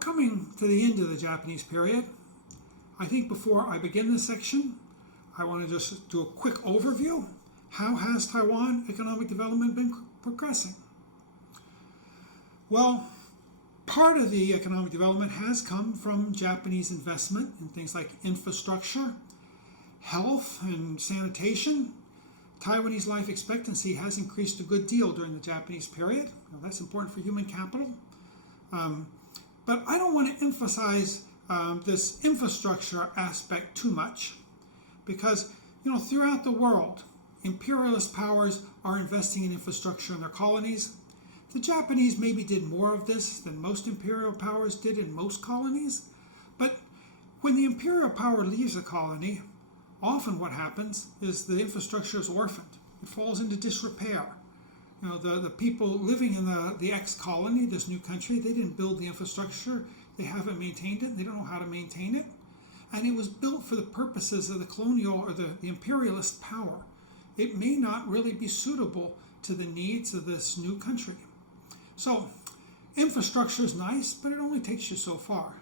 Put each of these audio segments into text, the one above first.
coming to the end of the Japanese period. I think before I begin this section, I want to just do a quick overview. How has Taiwan economic development been progressing? Well, part of the economic development has come from Japanese investment in things like infrastructure, health, and sanitation. Taiwanese life expectancy has increased a good deal during the Japanese period. Now, that's important for human capital. But I don't want to emphasize this infrastructure aspect too much because, throughout the world, imperialist powers are investing in infrastructure in their colonies. The Japanese maybe did more of this than most imperial powers did in most colonies. But when the imperial power leaves a colony, often what happens is the infrastructure is orphaned. It falls into disrepair. The people living in the ex-colony, this new country, they didn't build the infrastructure. They haven't maintained it. They don't know how to maintain it. And it was built for the purposes of the colonial or the imperialist power. It may not really be suitable to the needs of this new country. So infrastructure is nice, but it only takes you so far.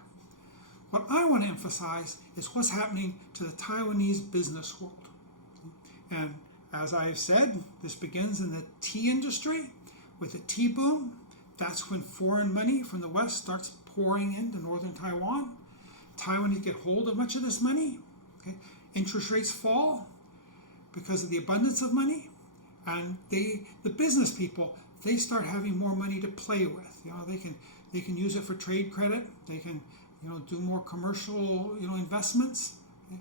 What I want to emphasize is what's happening to the Taiwanese business world. And as I've said, this begins in the tea industry with the tea boom. That's when foreign money from the West starts pouring into northern Taiwan. Taiwanese get hold of much of this money. Okay? Interest rates fall because of the abundance of money. And the business people, they start having more money to play with. They can use it for trade credit. They can do more commercial investments. Okay?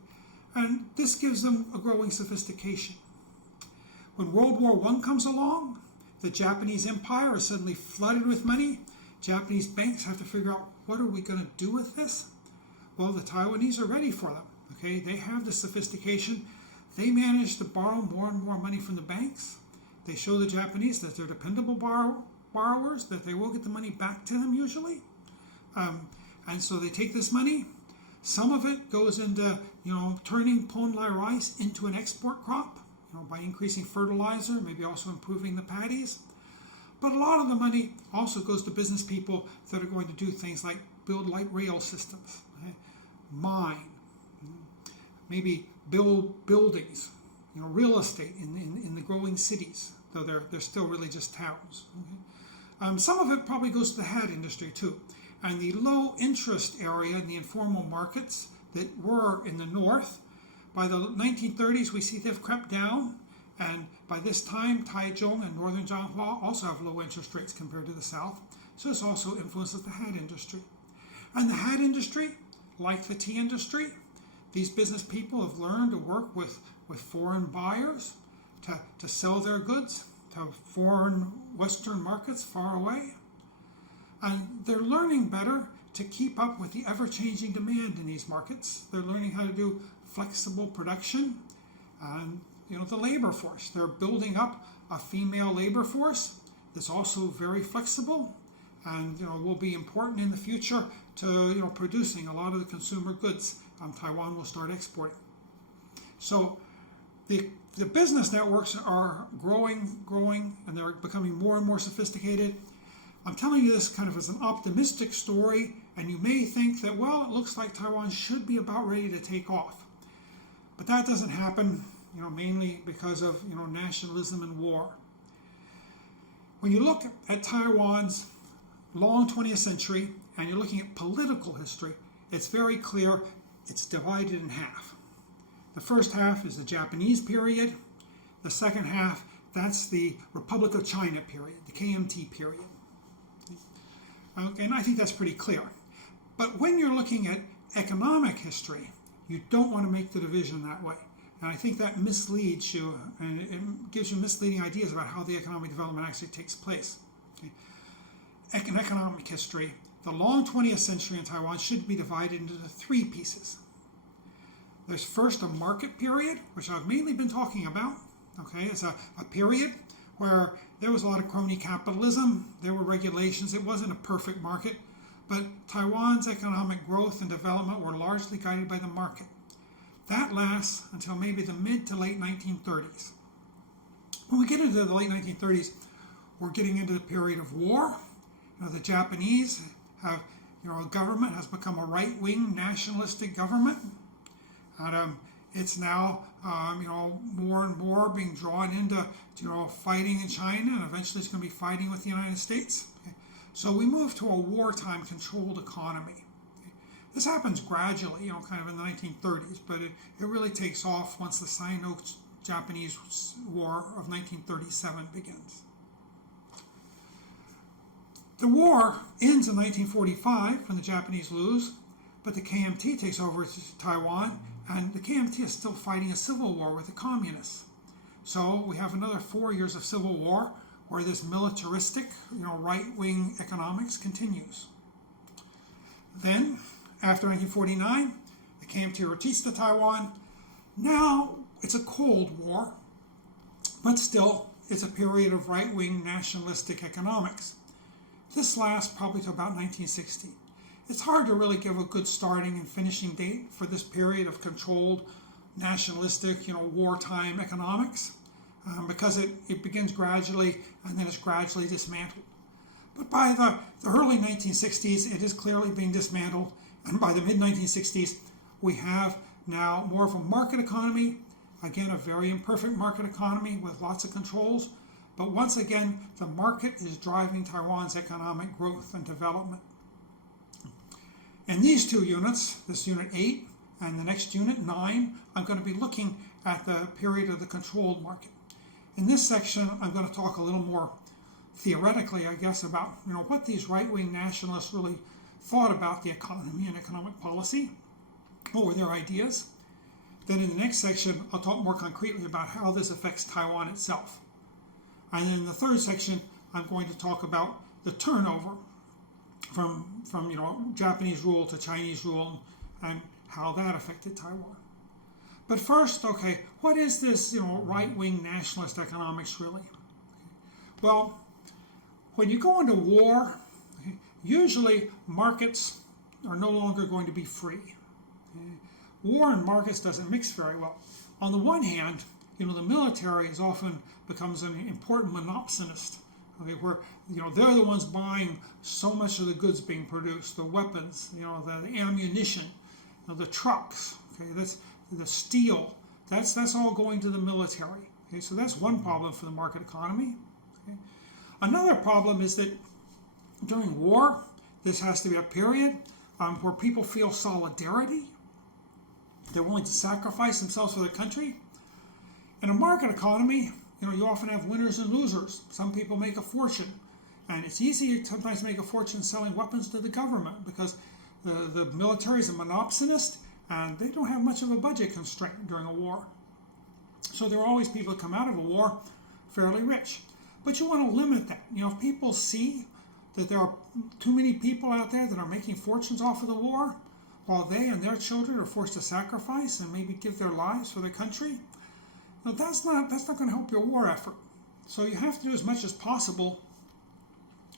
And this gives them a growing sophistication. When World War I comes along, the Japanese empire is suddenly flooded with money. Japanese banks have to figure out, what are we going to do with this? Well, the Taiwanese are ready for them. Okay, they have the sophistication. They manage to borrow more and more money from the banks. They show the Japanese that they're dependable borrowers, that they will get the money back to them usually. And so they take this money. Some of it goes into turning Ponlai rice into an export crop. By increasing fertilizer, maybe also improving the paddies. But a lot of the money also goes to business people that are going to do things like build light rail systems, okay? Mine, maybe build buildings, real estate in the growing cities, though they're still really just towns. Okay? Some of it probably goes to the hat industry too. And the low interest area in the informal markets that were in the north, by the 1930s, we see they've crept down, and by this time, Taichung and northern Jianghua also have low interest rates compared to the south, so this also influences the hat industry. And the hat industry, like the tea industry, these business people have learned to work with foreign buyers to sell their goods to foreign Western markets far away. And they're learning better to keep up with the ever-changing demand in these markets. They're learning how to do flexible production and the labor force. They're building up a female labor force that's also very flexible and will be important in the future to producing a lot of the consumer goods Taiwan will start exporting. So the business networks are growing, and they're becoming more and more sophisticated. I'm telling you this kind of as an optimistic story, and you may think that, well, it looks like Taiwan should be about ready to take off. But that doesn't happen, mainly because of, nationalism and war. When you look at Taiwan's long 20th century, and you're looking at political history, it's very clear it's divided in half. The first half is the Japanese period. The second half, that's the Republic of China period, the KMT period. Okay, and I think that's pretty clear. But when you're looking at economic history, you don't want to make the division that way. And I think that misleads you, and it gives you misleading ideas about how the economic development actually takes place. Okay. In economic history, the long 20th century in Taiwan should be divided into three pieces. There's first a market period, which I've mainly been talking about. Okay, it's a period where there was a lot of crony capitalism, there were regulations, it wasn't a perfect market, but Taiwan's economic growth and development were largely guided by the market. That lasts until maybe the mid to late 1930s. When we get into the late 1930s, we're getting into the period of war. The Japanese have government has become a right-wing nationalistic government. And it's now, more and more being drawn into, fighting in China, and eventually it's going to be fighting with the United States. Okay? So we move to a wartime controlled economy. Okay? This happens gradually, kind of in the 1930s, but it really takes off once the Sino-Japanese War of 1937 begins. The war ends in 1945 when the Japanese lose, but the KMT takes over Taiwan, and the KMT is still fighting a civil war with the communists. So we have another 4 years of civil war where this militaristic, right-wing economics continues. Then, after 1949, the KMT retreats to Taiwan. Now it's a Cold War, but still it's a period of right-wing nationalistic economics. This lasts probably to about 1960. It's hard to really give a good starting and finishing date for this period of controlled nationalistic, wartime economics, because it begins gradually and then it's gradually dismantled. But by the early 1960s, it is clearly being dismantled, and by the mid-1960s, we have now more of a market economy, again, a very imperfect market economy with lots of controls, but once again, the market is driving Taiwan's economic growth and development. In these two units, this unit 8 and the next unit 9, I'm going to be looking at the period of the controlled market. In this section, I'm going to talk a little more theoretically, I guess, about what these right-wing nationalists really thought about the economy and economic policy. What were their ideas? Then in the next section, I'll talk more concretely about how this affects Taiwan itself. And then in the third section, I'm going to talk about the turnover from Japanese rule to Chinese rule and how that affected Taiwan. But first, okay, what is this right-wing nationalist economics really? Well, when you go into war, usually markets are no longer going to be free. War and markets doesn't mix very well. On the one hand, the military is often becomes an important monopsonist, where they're the ones buying so much of the goods being produced, the weapons, the ammunition, the trucks, that's the steel. That's all going to the military. Okay, so that's one problem for the market economy. Okay. Another problem is that during war, this has to be a period where people feel solidarity. They're willing to sacrifice themselves for their country. In a market economy, you often have winners and losers. Some people make a fortune, and it's easy sometimes to make a fortune selling weapons to the government because the military is a monopsonist and they don't have much of a budget constraint during a war. So there are always people that come out of a war fairly rich. But you want to limit that. If people see that there are too many people out there that are making fortunes off of the war, while they and their children are forced to sacrifice and maybe give their lives for their country, that's not going to help your war effort. So you have to do as much as possible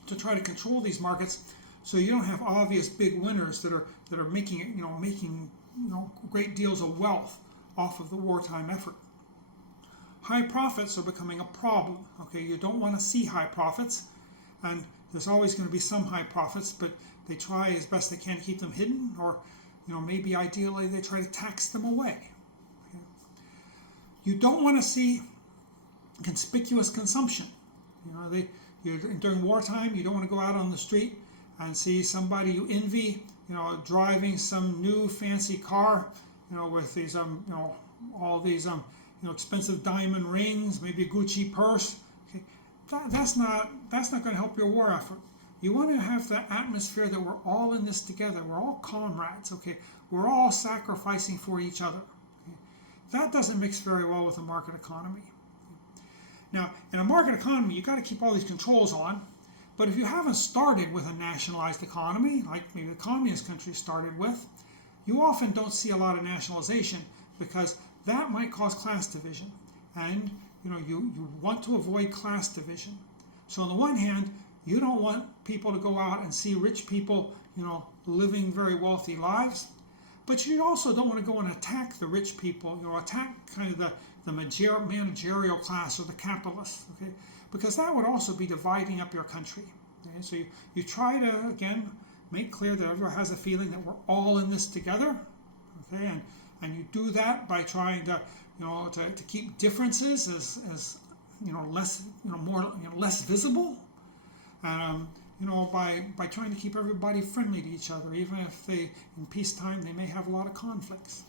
to try to control these markets, so you don't have obvious big winners that are making great deals of wealth off of the wartime effort. High profits are becoming a problem. Okay, you don't want to see high profits, and there's always going to be some high profits, but they try as best they can to keep them hidden, or maybe ideally they try to tax them away. You don't want to see conspicuous consumption. During wartime, you don't want to go out on the street and see somebody you envy, driving some new fancy car, with these, all these, expensive diamond rings, maybe a Gucci purse. Okay, that's not going to help your war effort. You want to have the atmosphere that we're all in this together. We're all comrades. Okay, we're all sacrificing for each other. That doesn't mix very well with a market economy. Now, in a market economy, you've got to keep all these controls on, but if you haven't started with a nationalized economy, like maybe the communist countries started with, you often don't see a lot of nationalization because that might cause class division. And you want to avoid class division. So on the one hand, you don't want people to go out and see rich people, living very wealthy lives. But you also don't want to go and attack the rich people, attack kind of the managerial class or the capitalists, okay? Because that would also be dividing up your country. Okay? So you try to, again, make clear that everyone has a feeling that we're all in this together. Okay, and you do that by trying to, to keep differences as less, less visible, and by trying to keep everybody friendly to each other, even if in peacetime they may have a lot of conflicts.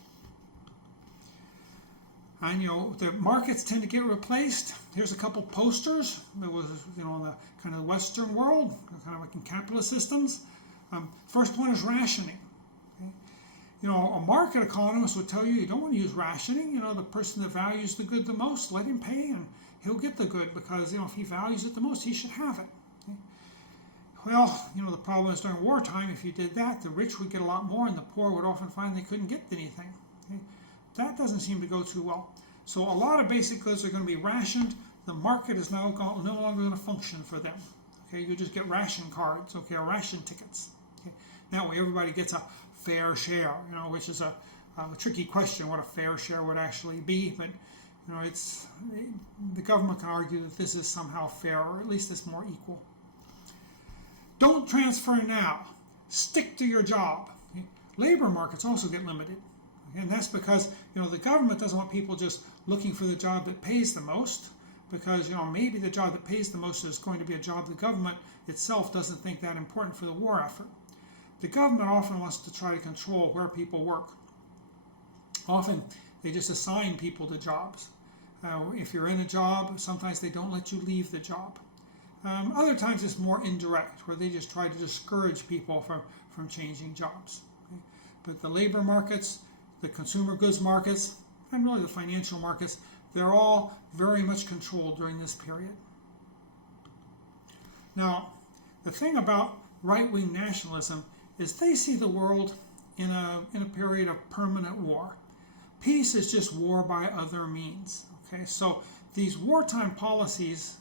And the markets tend to get replaced. Here's a couple posters. There was in the kind of the Western world, kind of like in capitalist systems. First one is rationing. Okay? A market economist would tell you don't want to use rationing. The person that values the good the most, let him pay and he'll get the good, because if he values it the most, he should have it. Okay? Well, the problem is during wartime, if you did that, the rich would get a lot more and the poor would often find they couldn't get anything. Okay? That doesn't seem to go too well. So a lot of basic goods are going to be rationed. The market is now no longer going to function for them. Okay, you just get ration cards, okay, or ration tickets. Okay? That way everybody gets a fair share, which is a tricky question, what a fair share would actually be. But the government can argue that this is somehow fair, or at least it's more equal. Don't transfer now. Stick to your job. Okay? Labor markets also get limited. And that's because the government doesn't want people just looking for the job that pays the most, because maybe the job that pays the most is going to be a job the government itself doesn't think that important for the war effort. The government often wants to try to control where people work. Often they just assign people to jobs. If you're in a job, sometimes they don't let you leave the job. Other times it's more indirect, where they just try to discourage people from changing jobs. Okay? But the labor markets, the consumer goods markets, and really the financial markets, they're all very much controlled during this period. Now, the thing about right-wing nationalism is they see the world in a period of permanent war. Peace is just war by other means. Okay, so these wartime policies,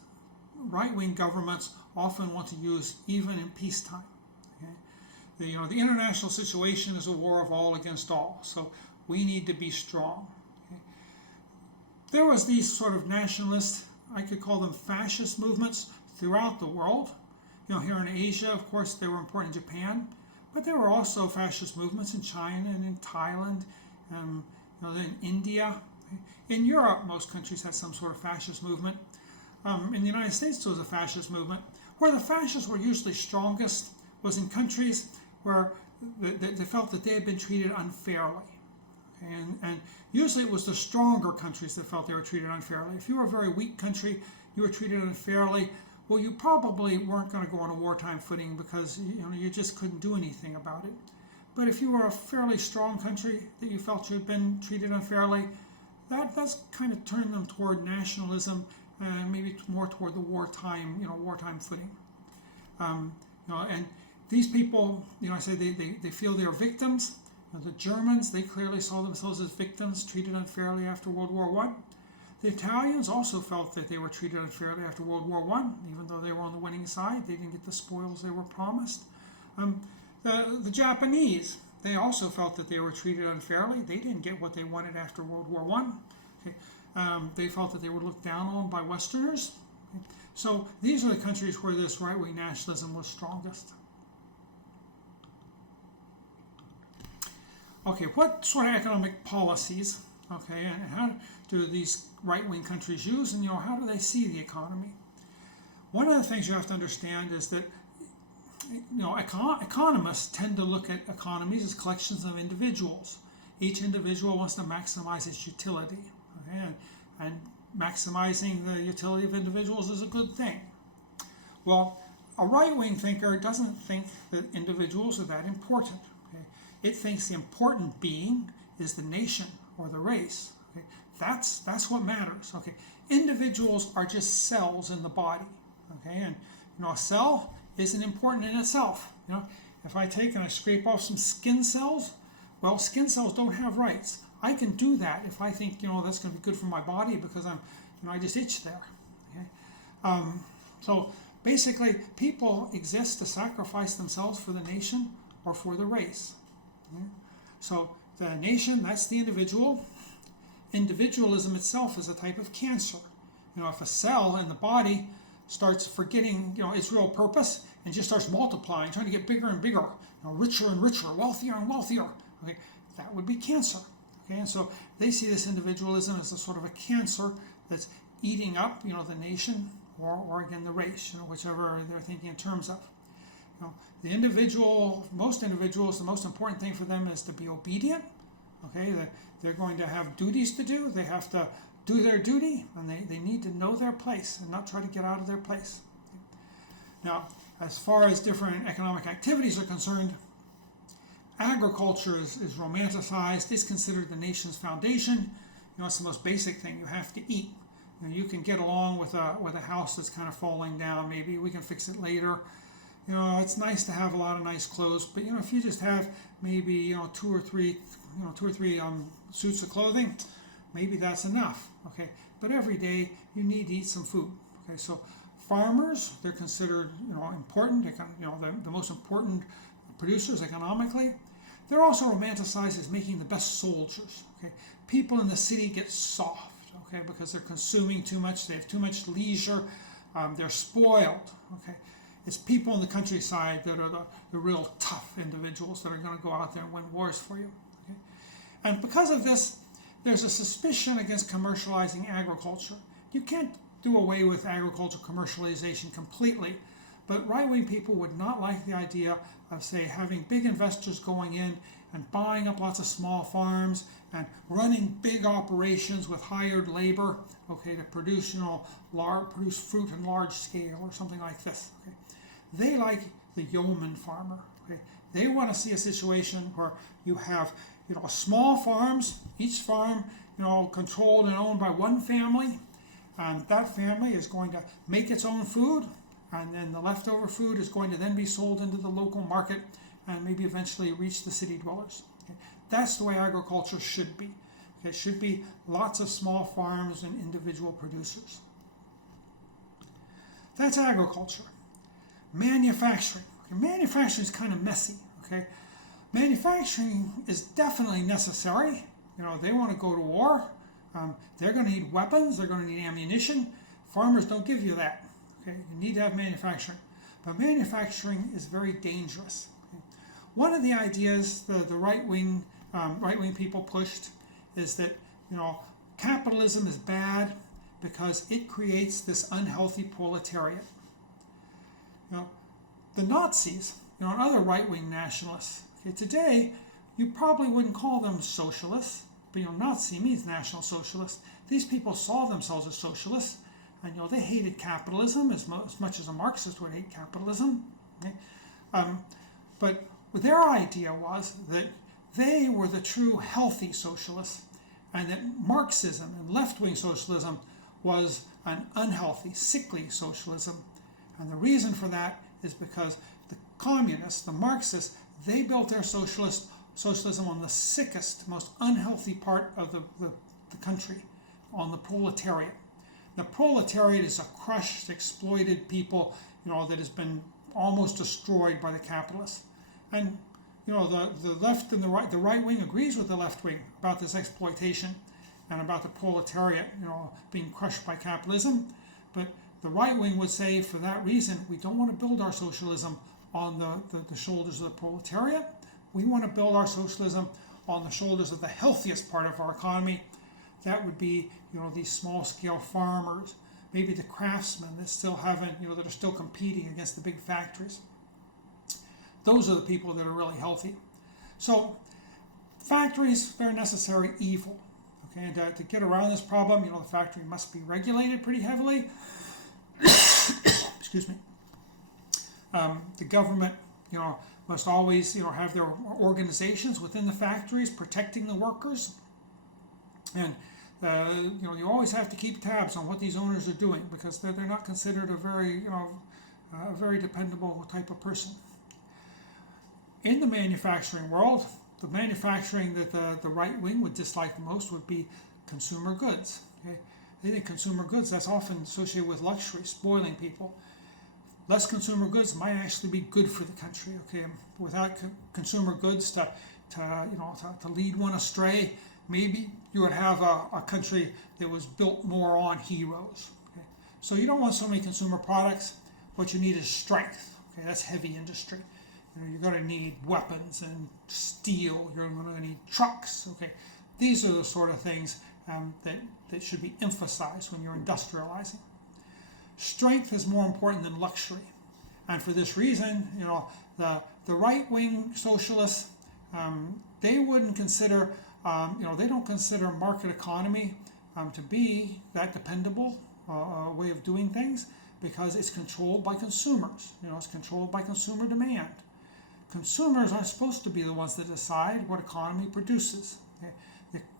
right-wing governments often want to use even in peacetime. Okay? The international situation is a war of all against all. So we need to be strong. Okay? There was these sort of nationalist, I could call them fascist movements throughout the world. Here in Asia, of course, they were important in Japan, but there were also fascist movements in China and in Thailand, in India. In Europe, most countries had some sort of fascist movement. In the United States, there was a fascist movement. Where the fascists were usually strongest was in countries where they felt that they had been treated unfairly. And usually it was the stronger countries that felt they were treated unfairly. If you were a very weak country, you were treated unfairly, well, you probably weren't going to go on a wartime footing, because you just couldn't do anything about it. But if you were a fairly strong country that you felt you had been treated unfairly, that's kind of turned them toward nationalism, and maybe more toward the wartime footing. And these people, I say they feel they're victims. The Germans, they clearly saw themselves as victims, treated unfairly after World War I. The Italians also felt that they were treated unfairly after World War I, even though they were on the winning side. They didn't get the spoils they were promised. The Japanese, they also felt that they were treated unfairly. They didn't get what they wanted after World War I. Okay. They felt that they were looked down on by Westerners. Okay. So these are the countries where this right-wing nationalism was strongest. Okay, what sort of economic policies, okay, and how do these right-wing countries use, and how do they see the economy? One of the things you have to understand is that economists tend to look at economies as collections of individuals. Each individual wants to maximize its utility, okay? And maximizing the utility of individuals is a good thing. Well, a right-wing thinker doesn't think that individuals are that important. Okay? It thinks the important being is the nation or the race. Okay? That's what matters. Okay? Individuals are just cells in the body. Okay? And a cell isn't important in itself. If I take and I scrape off some skin cells, well, skin cells don't have rights. I can do that if I think that's going to be good for my body, because I just itch there. Okay? So basically, people exist to sacrifice themselves for the nation or for the race. Okay? So the nation, that's the individual. Individualism itself is a type of cancer. If a cell in the body starts forgetting its real purpose, and just starts multiplying, trying to get bigger and bigger, richer and richer, wealthier and wealthier, okay, that would be cancer. Okay, and so they see this individualism as a sort of a cancer that's eating up, the nation or again the race, whichever they're thinking in terms of. The individual, most individuals, the most important thing for them is to be obedient. Okay, they're going to have duties to do. They have to do their duty, and they need to know their place and not try to get out of their place. Now, as far as different economic activities are concerned, agriculture is romanticized. It's considered the nation's foundation. It's the most basic thing. You have to eat. You can get along with a house that's kind of falling down. Maybe we can fix it later. It's nice to have a lot of nice clothes, but if you just have maybe two or three suits of clothing, maybe that's enough. Okay, but every day you need to eat some food. Okay, so farmers, they're considered important. They're the most important producers economically. They're also romanticized as making the best soldiers. Okay, people in the city get soft. Okay, because they're consuming too much. They have too much leisure. They're spoiled. Okay. It's people in the countryside that are the real tough individuals that are going to go out there and win wars for you. Okay? And because of this, there's a suspicion against commercializing agriculture. You can't do away with agricultural commercialization completely, but right-wing people would not like the idea of, say, having big investors going in and buying up lots of small farms and running big operations with hired labor, okay, to produce, produce fruit in large scale or something like this. Okay. They like the yeoman farmer. Okay. They want to see a situation where you have, small farms, each farm, controlled and owned by one family, and that family is going to make its own food, and then the leftover food is going to then be sold into the local market and maybe eventually reach the city dwellers. Okay. That's the way agriculture should be. Okay. It should be lots of small farms and individual producers. That's agriculture. Manufacturing. Okay. Manufacturing is kind of messy. Okay. Manufacturing is definitely necessary. They want to go to war. They're going to need weapons. They're going to need ammunition. Farmers don't give you that. Okay. You need to have manufacturing. But manufacturing is very dangerous. Okay. One of the ideas the right-wing people pushed is that capitalism is bad because it creates this unhealthy proletariat. The Nazis, and other right-wing nationalists. Okay, today, you probably wouldn't call them socialists, but Nazi means National Socialist. These people saw themselves as socialists, and they hated capitalism as much as a Marxist would hate capitalism. Okay? But their idea was that they were the true healthy socialists, and that Marxism and left-wing socialism was an unhealthy, sickly socialism. And the reason for that is because the communists, the Marxists, they built their socialism on the sickest, most unhealthy part of the country, on the proletariat. The proletariat is a crushed, exploited people, that has been almost destroyed by the capitalists. And the left and the right wing agrees with the left wing about this exploitation and about the proletariat, being crushed by capitalism. But the right wing would say, for that reason, we don't want to build our socialism on the shoulders of the proletariat. We want to build our socialism on the shoulders of the healthiest part of our economy. That would be, these small-scale farmers, maybe the craftsmen that still haven't, that are still competing against the big factories. Those are the people that are really healthy. So, factories, they're a necessary evil. Okay, and to get around this problem, the factory must be regulated pretty heavily. Excuse me. The government, must always, have their organizations within the factories protecting the workers. And, you always have to keep tabs on what these owners are doing because they're not considered a very dependable type of person. In the manufacturing world, the manufacturing that the right wing would dislike the most would be consumer goods. Okay? They think consumer goods, that's often associated with luxury, spoiling people. Less consumer goods might actually be good for the country. Okay, without consumer goods to lead one astray, maybe you would have a country that was built more on heroes. Okay? So you don't want so many consumer products. What you need is strength. Okay, that's heavy industry. You're going to need weapons and steel. You're going to need trucks. Okay, these are the sort of things that should be emphasized when you're industrializing. Strength is more important than luxury, and for this reason, the right-wing socialists, they wouldn't consider, they don't consider market economy to be that dependable way of doing things, because it's controlled by consumers. It's controlled by consumer demand. Consumers aren't supposed to be the ones that decide what economy produces. Okay?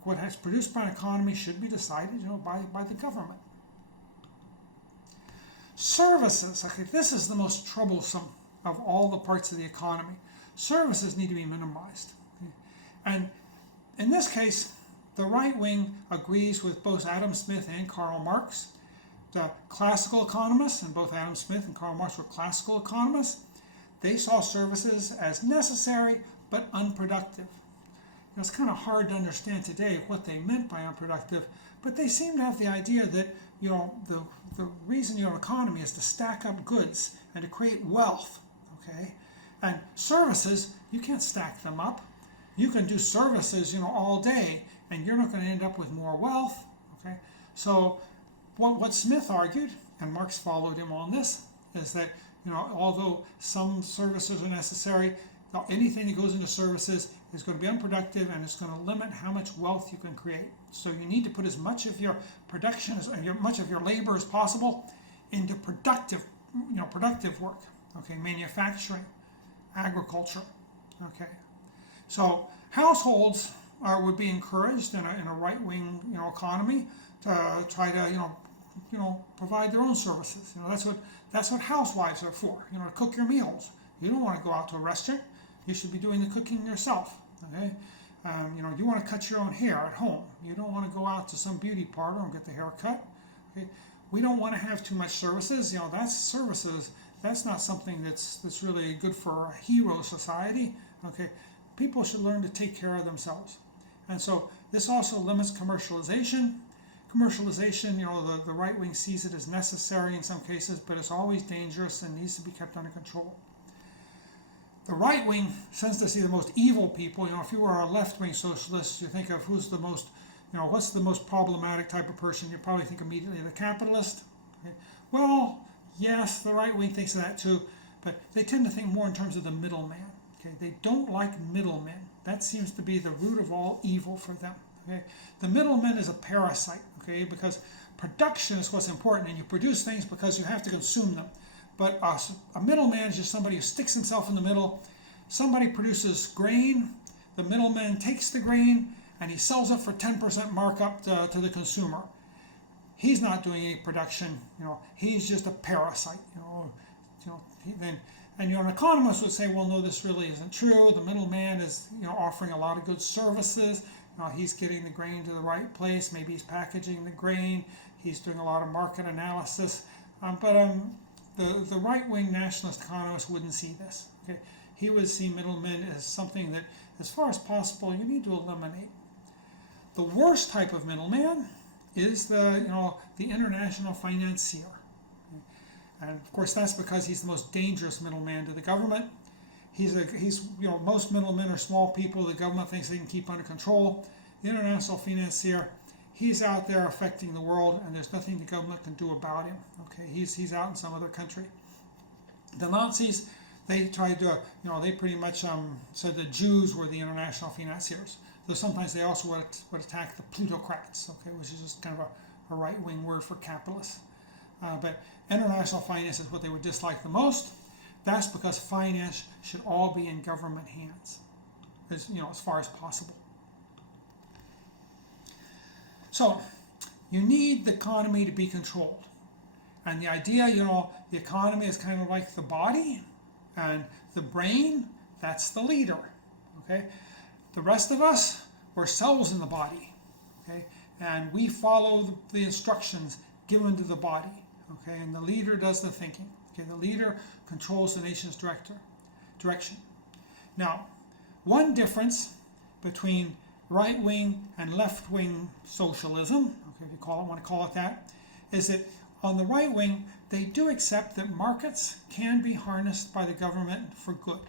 What is produced by an economy should be decided, by the government. Services. Okay, this is the most troublesome of all the parts of the economy. Services need to be minimized. Okay? And in this case, the right wing agrees with both Adam Smith and Karl Marx. The classical economists, and both Adam Smith and Karl Marx were classical economists, they saw services as necessary but unproductive. It's kind of hard to understand today what they meant by unproductive, but they seem to have the idea that the reason your economy is to stack up goods and to create wealth. Okay, and services, you can't stack them up. You can do services all day, and you're not going to end up with more wealth. Okay, so what Smith argued, and Marx followed him on this, is that although some services are necessary, anything that goes into services is going to be unproductive, and it's going to limit how much wealth you can create. So you need to put as much of your production, much of your labor as possible into productive work. Okay, manufacturing, agriculture. Okay, so households would be encouraged in a right-wing economy to try to provide their own services. That's what housewives are for. To cook your meals. You don't want to go out to a restaurant. You should be doing the cooking yourself. Okay, you want to cut your own hair at home. You don't want to go out to some beauty parlor and get the hair cut. Okay, we don't want to have too much services. That's services. That's not something that's really good for a hero society. Okay, people should learn to take care of themselves, and so this also limits commercialization. Commercialization, the right wing sees it as necessary in some cases, but it's always dangerous and needs to be kept under control. The right wing tends to see the most evil people. If you are a left wing socialist, you think of who's the most, what's the most problematic type of person? You probably think immediately of the capitalist. Okay. Well, yes, the right wing thinks of that too, but they tend to think more in terms of the middleman. Okay, they don't like middlemen. That seems to be the root of all evil for them. Okay, the middleman is a parasite. Okay, because production is what's important, and you produce things because you have to consume them. But a middleman is just somebody who sticks himself in the middle. Somebody produces grain, the middleman takes the grain, and he sells it for 10% markup to the consumer. He's not doing any production. He's just a parasite. An economist would say, well, no, this really isn't true. The middleman is, offering a lot of good services. He's getting the grain to the right place. Maybe he's packaging the grain. He's doing a lot of market analysis. But the right-wing nationalist economist wouldn't see this. Okay? He would see middlemen as something that, as far as possible, you need to eliminate. The worst type of middleman is the international financier. Okay? And of course, that's because he's the most dangerous middleman to the government. Most middlemen are small people the government thinks they can keep under control. The international financier, he's out there affecting the world, and there's nothing the government can do about him. Okay, he's out in some other country. The Nazis, they tried to, they pretty much said the Jews were the international financiers. Though sometimes they also would attack the plutocrats, okay, which is just kind of a right-wing word for capitalists. But international finance is what they would dislike the most. That's because finance should all be in government hands, as far as possible. So, you need the economy to be controlled. And the idea, the economy is kind of like the body, and the brain, that's the leader. Okay? The rest of us, we're cells in the body. Okay? And we follow the instructions given to the body. Okay? And the leader does the thinking. Okay? The leader controls the nation's direction. Now, one difference between right-wing and left-wing socialism, okay, if you want to call it that, is that On the right wing, they do accept that markets can be harnessed by the government for good.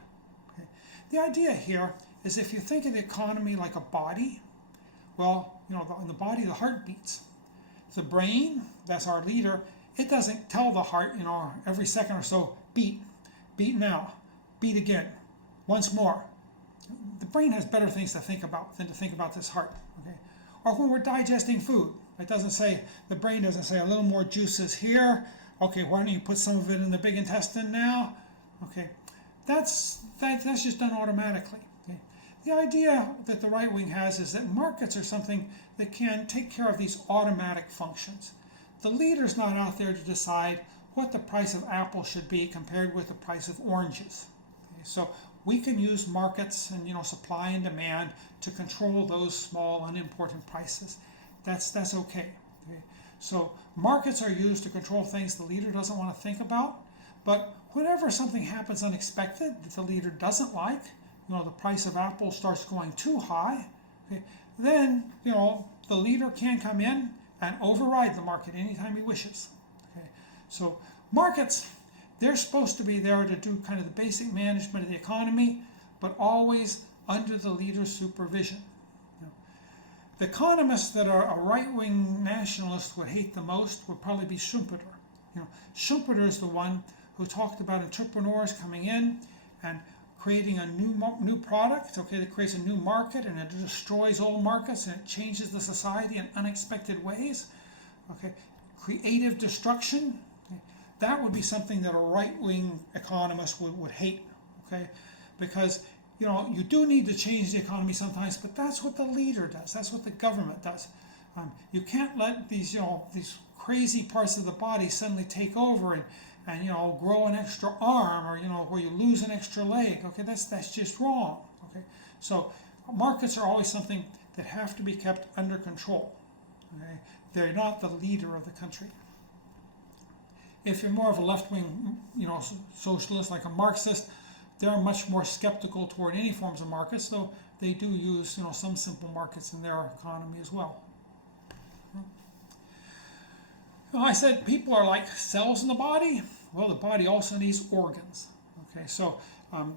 Okay? The idea here is if you think of the economy like a body, well, in the body, the heart beats. The brain, that's our leader, it doesn't tell the heart, every second or so, beat now, beat again, once more. The brain has better things to think about than to think about this heart. Okay? Or when we're digesting food, the brain doesn't say a little more juices here. Okay, why don't you put some of it in the big intestine now? Okay, that's just done automatically. Okay? The idea that the right wing has is that markets are something that can take care of these automatic functions. The leader's not out there to decide what the price of apples should be compared with the price of oranges. Okay? So we can use markets and supply and demand to control those small unimportant prices. That's okay. So markets are used to control things the leader doesn't want to think about. But whenever something happens unexpected that the leader doesn't like, the price of apples starts going too high, okay, then the leader can come in and override the market anytime he wishes. Okay? So markets, they're supposed to be there to do kind of the basic management of the economy, but always under the leader's supervision. The economists that are a right-wing nationalist would hate the most would probably be Schumpeter. Schumpeter is the one who talked about entrepreneurs coming in and creating a new product, okay, that creates a new market and it destroys old markets and it changes the society in unexpected ways. Okay, creative destruction, okay, that would be something that a right-wing economist would hate, okay, because you do need to change the economy sometimes, but that's what the leader does. That's what the government does. You can't let these crazy parts of the body suddenly take over and grow an extra arm or where you lose an extra leg. Okay, that's just wrong. Okay, so markets are always something that have to be kept under control. Okay, they're not the leader of the country. If you're more of a left-wing, socialist like a Marxist, they're much more skeptical toward any forms of markets, though they do use some simple markets in their economy as well. I said people are like cells in the body. Well, the body also needs organs. Okay, so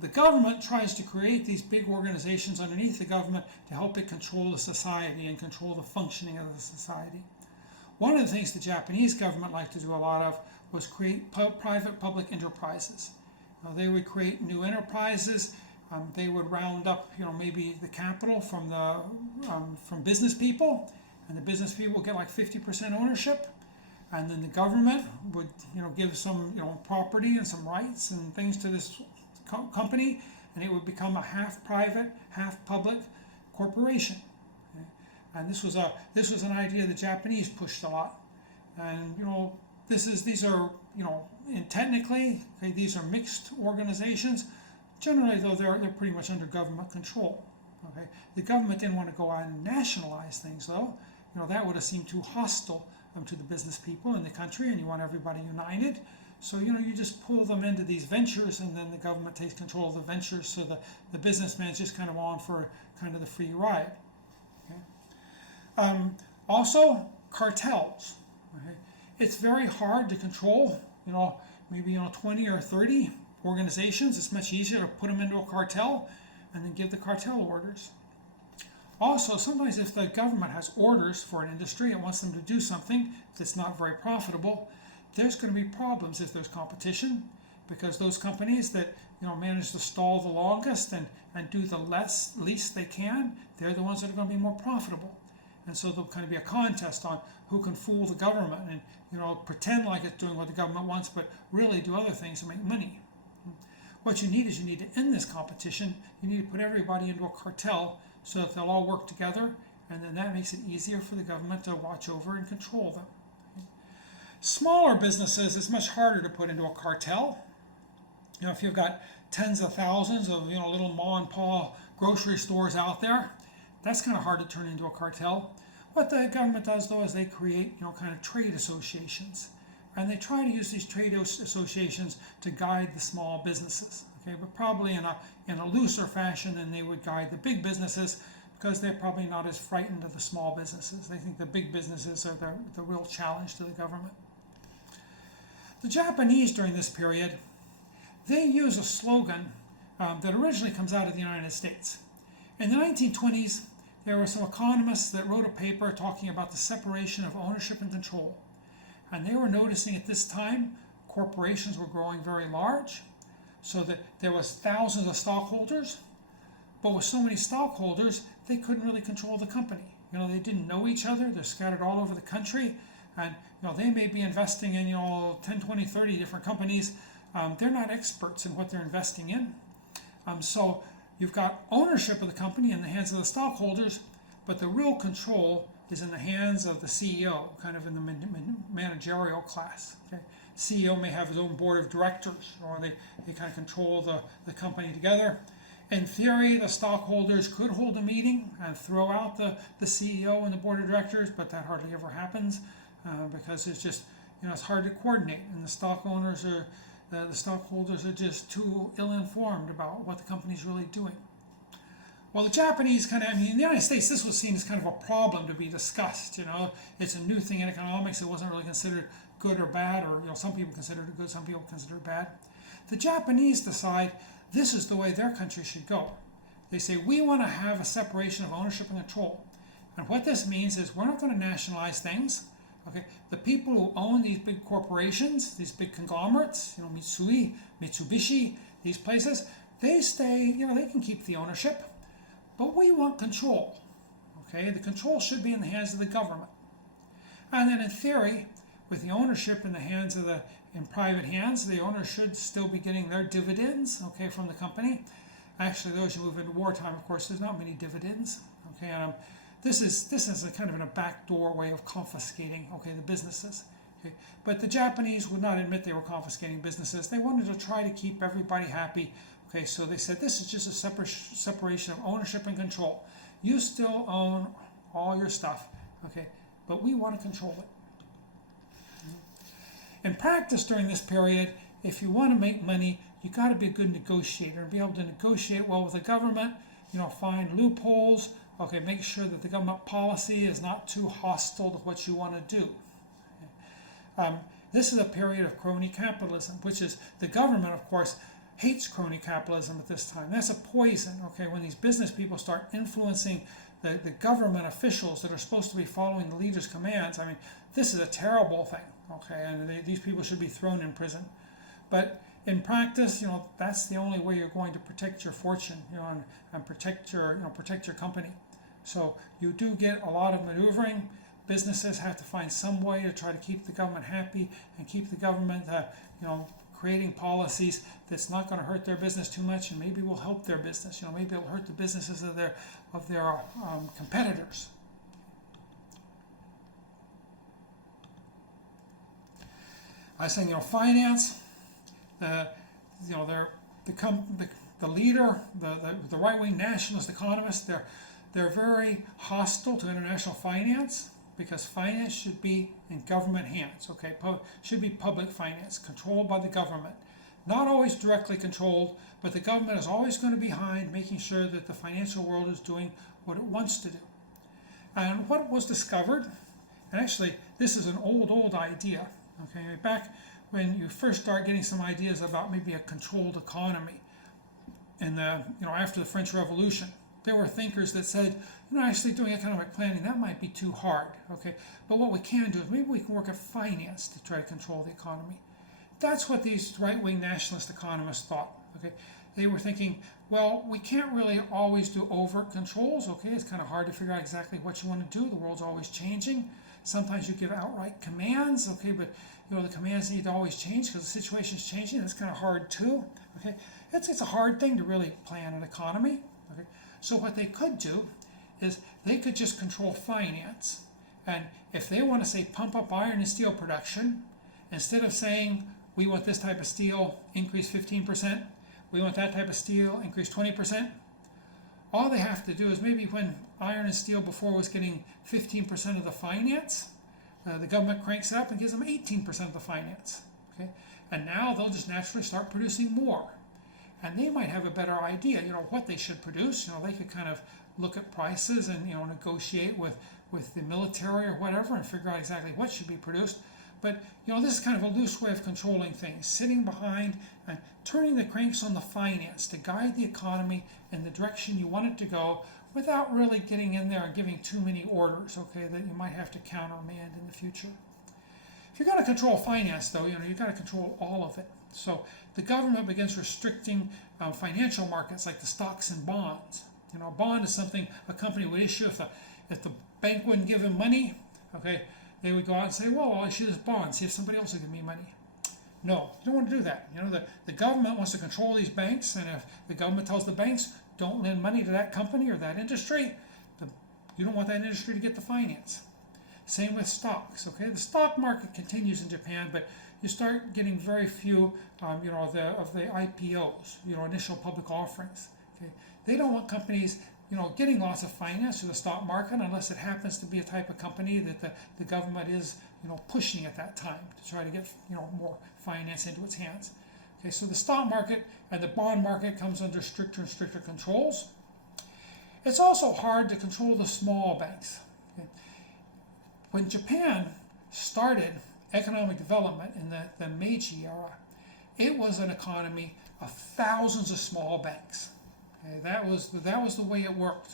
the government tries to create these big organizations underneath the government to help it control the society and control the functioning of the society. One of the things the Japanese government liked to do a lot of was create private-public enterprises. They would create new enterprises. They would round up, maybe the capital from business people, and the business people would get like 50% ownership, and then the government would, give some, property and some rights and things to this company, and it would become a half private, half public corporation. Okay? And this was an idea the Japanese pushed a lot, and these are technically, okay, these are mixed organizations. Generally, though, they're pretty much under government control. Okay, the government didn't want to go out and nationalize things, though. That would have seemed too hostile to the business people in the country, and you want everybody united. So you just pull them into these ventures, and then the government takes control of the ventures. So the businessman's just kind of on for kind of the free ride. Okay? Also, cartels. Okay? It's very hard to control, maybe 20 or 30 organizations. It's much easier to put them into a cartel and then give the cartel orders. Also, sometimes if the government has orders for an industry and wants them to do something that's not very profitable, there's going to be problems if there's competition, because those companies that manage to stall the longest and do the least they can, they're the ones that are going to be more profitable. And so there'll kind of be a contest on who can fool the government and pretend like it's doing what the government wants, but really do other things to make money. What you need to end this competition. You need to put everybody into a cartel so that they'll all work together, and then that makes it easier for the government to watch over and control them. Smaller businesses, it's much harder to put into a cartel. If you've got tens of thousands of little ma and pa grocery stores out there, that's kind of hard to turn into a cartel. What the government does, though, is they create kind of trade associations, and they try to use these trade associations to guide the small businesses. Okay, but probably in a looser fashion than they would guide the big businesses, because they're probably not as frightened of the small businesses. They think the big businesses are the real challenge to the government. The Japanese during this period, they use a slogan that originally comes out of the United States. In the 1920s, there were some economists that wrote a paper talking about the separation of ownership and control. And they were noticing at this time, corporations were growing very large, so that there was thousands of stockholders, but with so many stockholders, they couldn't really control the company. They didn't know each other, they're scattered all over the country, and they may be investing in 10, 20, 30 different companies. They're not experts in what they're investing in. So you've got ownership of the company in the hands of the stockholders, but the real control is in the hands of the CEO, kind of in the managerial class. Okay? CEO may have his own board of directors, or they kind of control the company together. In theory, the stockholders could hold a meeting and throw out the CEO and the board of directors, but that hardly ever happens because it's just, it's hard to coordinate, and the stockholders are just too ill-informed about what the company's really doing. Well, the Japanese in the United States, this was seen as kind of a problem to be discussed. It's a new thing in economics. It wasn't really considered good or bad, or some people considered it good, some people consider it bad. The Japanese decide this is the way their country should go. They say, we want to have a separation of ownership and control. And what this means is we're not going to nationalize things. Okay, the people who own these big corporations, these big conglomerates, Mitsui, Mitsubishi, these places, they stay, they can keep the ownership, but we want control. Okay, the control should be in the hands of the government. And then in theory, with the ownership in the hands of in private hands, the owner should still be getting their dividends, okay, from the company. Actually, those who move into wartime, of course, there's not many dividends. Okay, and this is a kind of a backdoor way of confiscating, okay, the businesses. Okay, but the Japanese would not admit they were confiscating businesses. They wanted to try to keep everybody happy. Okay, so they said this is just a separation of ownership and control. You still own all your stuff, okay, but we want to control it. In practice during this period, if you want to make money, you got to be a good negotiator and be able to negotiate well with the government, find loopholes, okay, make sure that the government policy is not too hostile to what you want to do. This is a period of crony capitalism, which is the government, of course, hates crony capitalism at this time. That's a poison, okay, when these business people start influencing the government officials that are supposed to be following the leader's commands. This is a terrible thing, okay, and these people should be thrown in prison. But in practice, that's the only way you're going to protect your fortune, and protect your company. So you do get a lot of maneuvering. Businesses have to find some way to try to keep the government happy and keep the government, creating policies that's not going to hurt their business too much, and maybe will help their business. Maybe it'll hurt the businesses of their competitors. I was saying, finance. The leader, the right-wing nationalist economists, they're very hostile to international finance because finance should be in government hands. Okay, should be public finance, controlled by the government. Not always directly controlled, but the government is always going to be behind making sure that the financial world is doing what it wants to do. And what was discovered, and actually this is an old idea, okay, back when you first start getting some ideas about maybe a controlled economy in after the French Revolution, there were thinkers that said, actually doing economic planning, that might be too hard, okay, but what we can do is maybe we can work at finance to try to control the economy. That's what these right-wing nationalist economists thought, okay. They were thinking, well, we can't really always do overt controls, okay, it's kind of hard to figure out exactly what you want to do, the world's always changing. Sometimes you give outright commands, okay, but the commands need to always change because the situation's changing. That's kind of hard too, okay. It's a hard thing to really plan an economy, okay. So what they could do is they could just control finance, and if they want to say pump up iron and steel production, instead of saying we want this type of steel increase 15%, we want that type of steel increase 20%, all they have to do is maybe when iron and steel before was getting 15% of the finance, the government cranks it up and gives them 18% of the finance, okay, and now they'll just naturally start producing more. And they might have a better idea, what they should produce. They could kind of look at prices and, negotiate with the military or whatever and figure out exactly what should be produced. But this is kind of a loose way of controlling things, sitting behind and turning the cranks on the finance to guide the economy in the direction you want it to go without really getting in there and giving too many orders, okay, that you might have to countermand in the future. If you're going to control finance, though, you've got to control all of it. So the government begins restricting financial markets like the stocks and bonds. A bond is something a company would issue if the bank wouldn't give them money. Okay, they would go out and say, well, I'll issue this bond, see if somebody else will give me money. No, you don't want to do that. The government wants to control these banks, and if the government tells the banks, don't lend money to that company or that industry, you don't want that industry to get the finance. Same with stocks. Okay, the stock market continues in Japan, but you start getting very few, of the IPOs, initial public offerings. Okay, they don't want companies, getting lots of finance through the stock market unless it happens to be a type of company that the government is, pushing at that time to try to get, more finance into its hands. Okay, so the stock market and the bond market comes under stricter and stricter controls. It's also hard to control the small banks. Okay. When Japan started economic development in the Meiji era, it was an economy of thousands of small banks. Okay, that was the way it worked.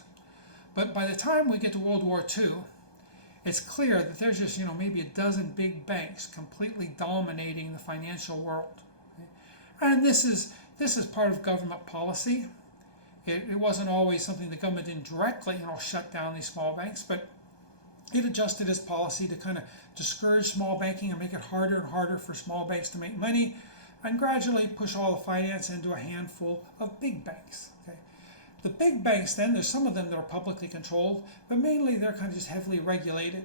But by the time we get to World War II, it's clear that there's just maybe a dozen big banks completely dominating the financial world. Okay? And this is part of government policy. It wasn't always something the government didn't directly shut down these small banks, but it adjusted its policy to kind of discourage small banking and make it harder and harder for small banks to make money, and gradually push all the finance into a handful of big banks. Okay? The big banks then, there's some of them that are publicly controlled, but mainly they're kind of just heavily regulated.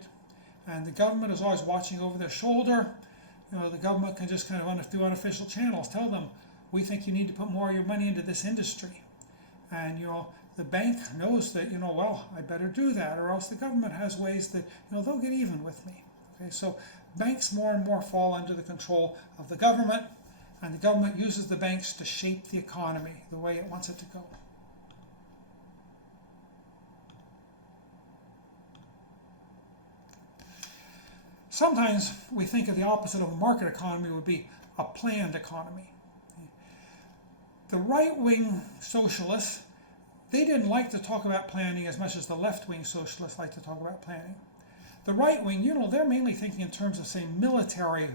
And the government is always watching over their shoulder. The government can just kind of through unofficial channels tell them, we think you need to put more of your money into this industry. And the bank knows that, well, I better do that, or else the government has ways that, they'll get even with me. Okay, so banks more and more fall under the control of the government, and the government uses the banks to shape the economy the way it wants it to go. Sometimes we think of the opposite of a market economy would be a planned economy. The right-wing socialists, they didn't like to talk about planning as much as the left-wing socialists like to talk about planning. The right-wing, they're mainly thinking in terms of, say, military,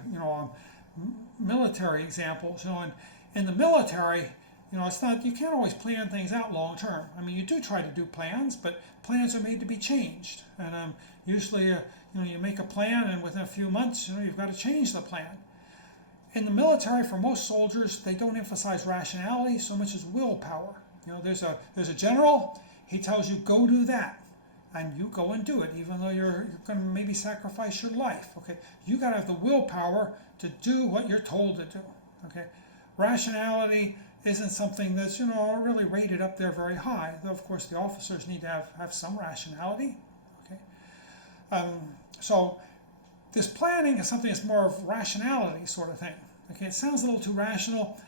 military examples. And in the military, it's not, you can't always plan things out long term. I mean, you do try to do plans, but plans are made to be changed. And usually, you make a plan, and within a few months, you've got to change the plan. In the military, for most soldiers, they don't emphasize rationality so much as willpower. There's a general, he tells you, go do that. And you go and do it, even though you're going to maybe sacrifice your life. Okay, you got to have the willpower to do what you're told to do. Okay, rationality isn't something that's really rated up there very high. Though of course the officers need to have some rationality. Okay, so this planning is something that's more of rationality sort of thing. Okay, it sounds a little too rational.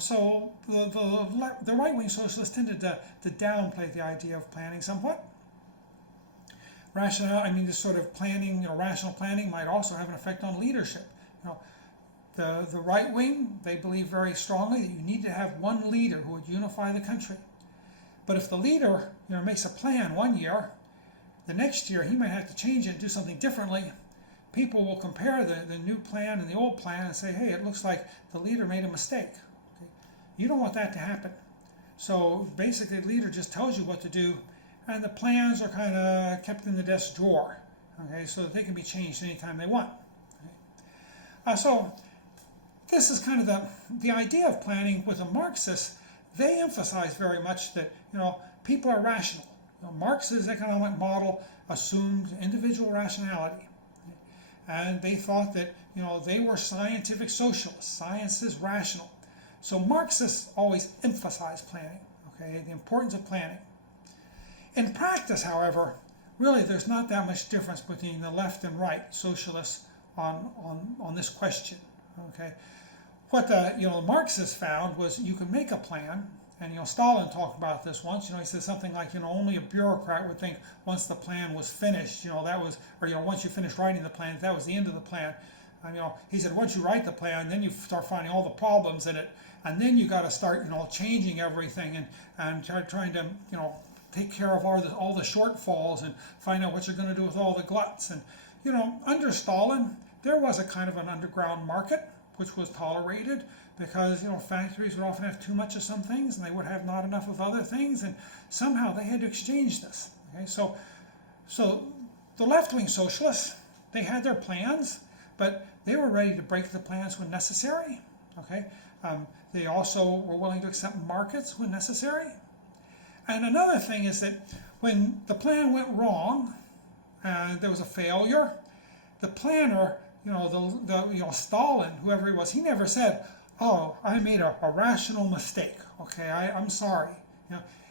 So the right-wing socialists tended to downplay the idea of planning somewhat. This sort of planning, rational planning might also have an effect on leadership. The right wing, they believe very strongly that you need to have one leader who would unify the country. But if the leader, makes a plan one year, the next year he might have to change it and do something differently. People will compare the new plan and the old plan and say, hey, it looks like the leader made a mistake. Okay? You don't want that to happen. So basically the leader just tells you what to do, and the plans are kind of kept in the desk drawer, okay, so that they can be changed anytime they want. Okay? So this is kind of the idea of planning. With the Marxists, they emphasize very much that people are rational. Marx's economic model assumed individual rationality, and they thought that they were scientific socialists. Science is rational. So Marxists always emphasize planning, okay, the importance of planning. In practice, however, really there's not that much difference between the left and right socialists on this question. Okay, what the Marxists found was you could make a plan, and Stalin talked about this once. He said something like only a bureaucrat would think once the plan was finished, that was, or once you finished writing the plan, that was the end of the plan. And, he said once you write the plan, then you start finding all the problems in it, and then you got to start, changing everything and trying to, take care of all the shortfalls and find out what you're going to do with all the gluts. And, under Stalin, there was a kind of an underground market which was tolerated because, factories would often have too much of some things and they would have not enough of other things, and somehow they had to exchange this. Okay, so the left-wing socialists, they had their plans, but they were ready to break the plans when necessary. Okay, they also were willing to accept markets when necessary. And another thing is that when the plan went wrong and there was a failure, the planner, Stalin, whoever he was, he never said, "Oh, I made a rational mistake. Okay, I'm sorry."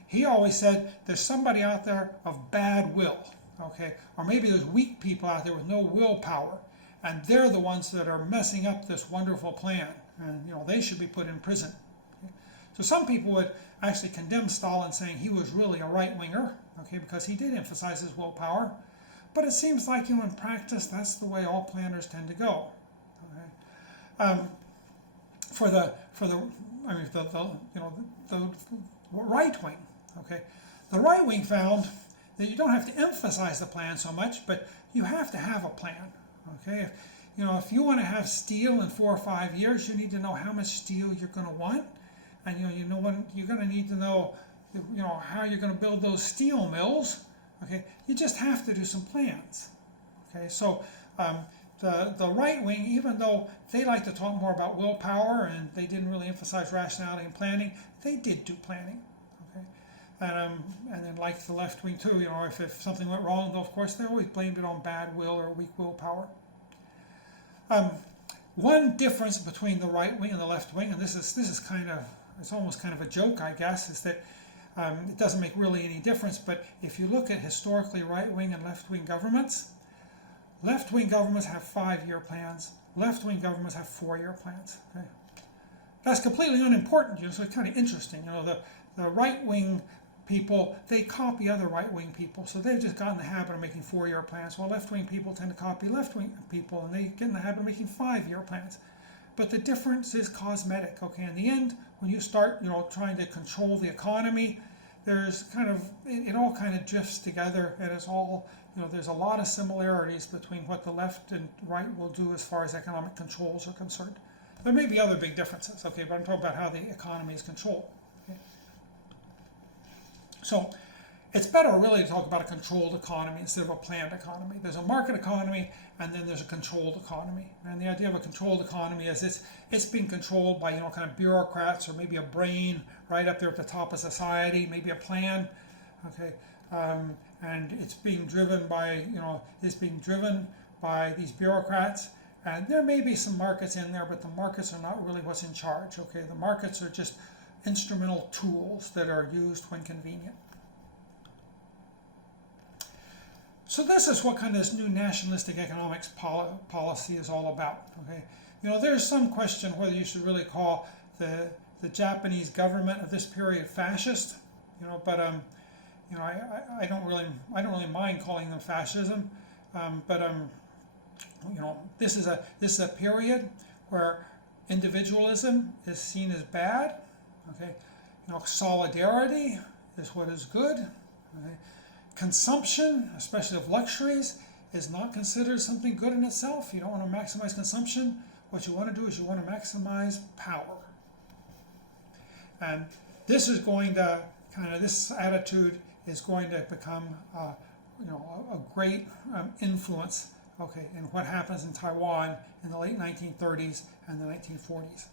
He always said, "There's somebody out there of bad will." Okay, or maybe there's weak people out there with no willpower, and they're the ones that are messing up this wonderful plan, and they should be put in prison. Okay? So some people would actually condemn Stalin, saying he was really a right-winger, okay, because he did emphasize his willpower. But it seems like in practice that's the way all planners tend to go. Okay? For the right wing, okay, the right wing found that you don't have to emphasize the plan so much, but you have to have a plan. Okay, if you want to have steel in 4 or 5 years, you need to know how much steel you're going to want, and when you're going to need to know, how you're going to build those steel mills. Okay, you just have to do some plans. Okay, so the right wing, even though they like to talk more about willpower and they didn't really emphasize rationality and planning, they did do planning. Okay, and then like the left wing too, if something went wrong, though of course they always blamed it on bad will or weak willpower. One difference between the right wing and the left wing, and this is kind of, it's almost kind of a joke, I guess, is that it doesn't make really any difference, but if you look at historically right-wing and left-wing governments have 5-year plans, left-wing governments have 4-year plans. Okay? That's completely unimportant, so it's kind of interesting. The right-wing people, they copy other right-wing people, so they've just gotten in the habit of making 4-year plans, while left-wing people tend to copy left-wing people, and they get in the habit of making 5-year plans. But the difference is cosmetic. Okay, in the end, when you start, trying to control the economy, there's it all kind of drifts together, and it's all, there's a lot of similarities between what the left and right will do as far as economic controls are concerned. There may be other big differences, okay, but I'm talking about how the economy is controlled. Okay? So it's better really to talk about a controlled economy instead of a planned economy. There's a market economy, and then there's a controlled economy. And the idea of a controlled economy is it's being controlled by kind of bureaucrats, or maybe a brain right up there at the top of society, maybe a plan, okay, and it's being driven by these bureaucrats. And there may be some markets in there, but the markets are not really what's in charge. Okay, the markets are just instrumental tools that are used when convenient. So this is what kind of this new nationalistic economics policy is all about. Okay, there's some question whether you should really call the Japanese government of this period fascist. But I don't really mind calling them fascism. This is a period where individualism is seen as bad. Okay, solidarity is what is good. Okay? Consumption, especially of luxuries, is not considered something good in itself. You don't want to maximize consumption. What you want to do is you want to maximize power. And this is going to this attitude is going to become a great influence, okay, in what happens in Taiwan in the late 1930s and the 1940s.